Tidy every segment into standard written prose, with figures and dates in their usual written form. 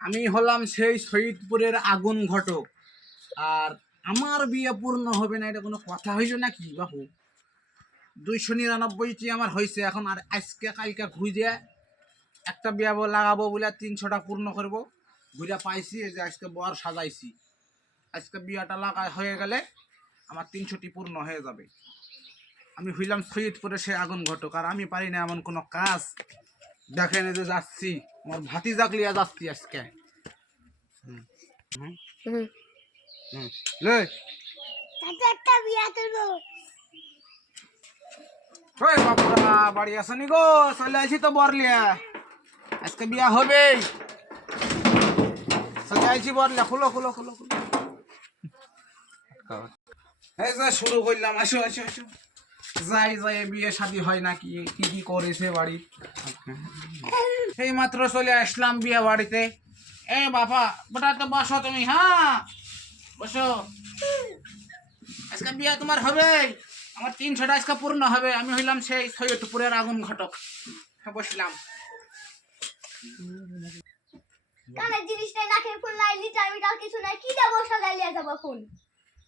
আমি হলাম সেই শহীদপুরের আগুন ঘটক। আর আমার বিয়ে পূর্ণ হবে না এটা কোনো কথা হইল নাকি বাবু? 299টি আমার হয়েছে, এখন আর আজকে কালকে ঘুরে একটা বিয়া লাগাবো বলে 300টা পূর্ণ করব। ঘুরে পাইছি এই যে আজকে বর সাজাইছি, আজকে বিয়াটা লাগা হয়ে গেলে আমার 300টি পূর্ণ হয়ে যাবে। আমি হইলাম শহীদপুরে সে আগুন ঘটক, আর আমি পারি না এমন কোনো কাজ। দেখেন এই যে যাচ্ছি, আমার ভাতিজা লিয়া যাচ্ছি আজকে। লে একটা বিয়া করবো। ওই বাপুরা বাড়ি আসনি গো? চলে আসি তো বর লিয়া, আজকে বিয়া হবে। চলে আসি বর লিয়া, খুলো খুলো খুলো খুলো। এই যে শুরু করলাম, আসো আসো আসো। যাই যাই বিয়ে শাদী হয় নাকি, কি কি করেছে বাড়ি। এই মাত্র চলে আসলাম বিয়ে বাড়িতে। এ বাবা বেটা তো বসো তুমি, হ্যাঁ বসো। আজকে বিয়ে তোমার হবে, আমার 300টা আজকে পূর্ণ হবে। আমি হইলাম সেই সৈয়দপুরের আগুন ঘটক। বসলাম। কানের জিনিস নাই, নাকের ফুল নাই, লিটার মিটার কিছু নাই, কি যাবো সাজাইলিয়া যাবো ফুল।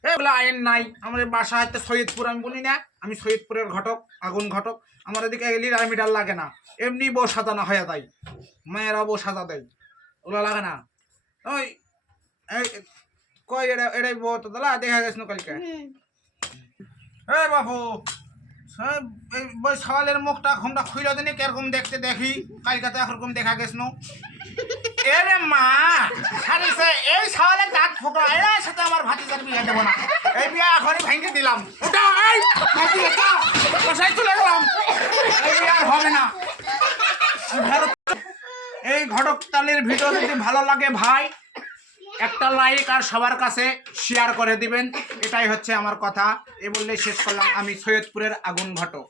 এগুলো আইন নাই আমাদের বাসা হচ্ছে সৈয়দপুর। আমি বলি না আমি সৈয়দপুরের ঘটক, আগুন ঘটক। আমার এদিকে লিটার মিটার লাগে না, এমনি বউ সাজানো হয়ে যায়, মায়েরা বউ সাজা দেয়, ওগুলো লাগে না। ওই এই কই এটাই বউ তো দাদা দেখা গেছিল কালকে। এই বাবু এই বই সওয়ালের মুখটা ঘুমটা খুইল দিনি কিরকম দেখতে দেখি, কালকাতে একরকম দেখা গেছিল। এরে মা সারিছে এই সওয়ালে দাঁত ফোকরা, এর সাথে আমার ভাতিজার বিয়ে দেবো না, এই বিয়ে এখনই ভেঙে দিলাম। ওটা এই ভাতি এটা বসাই চলে গেলাম, এই বিয়ে আর হবে না। এই ঘটক তালির ভিডিও যদি ভালো লাগে ভাই একটা লাইক আর সবার কাছে শেয়ার করে দিবেন, এটাই হচ্ছে আমার কথা। এ বললে শেষ করলাম। আমি সৈয়দপুরের আগুন ঘটক।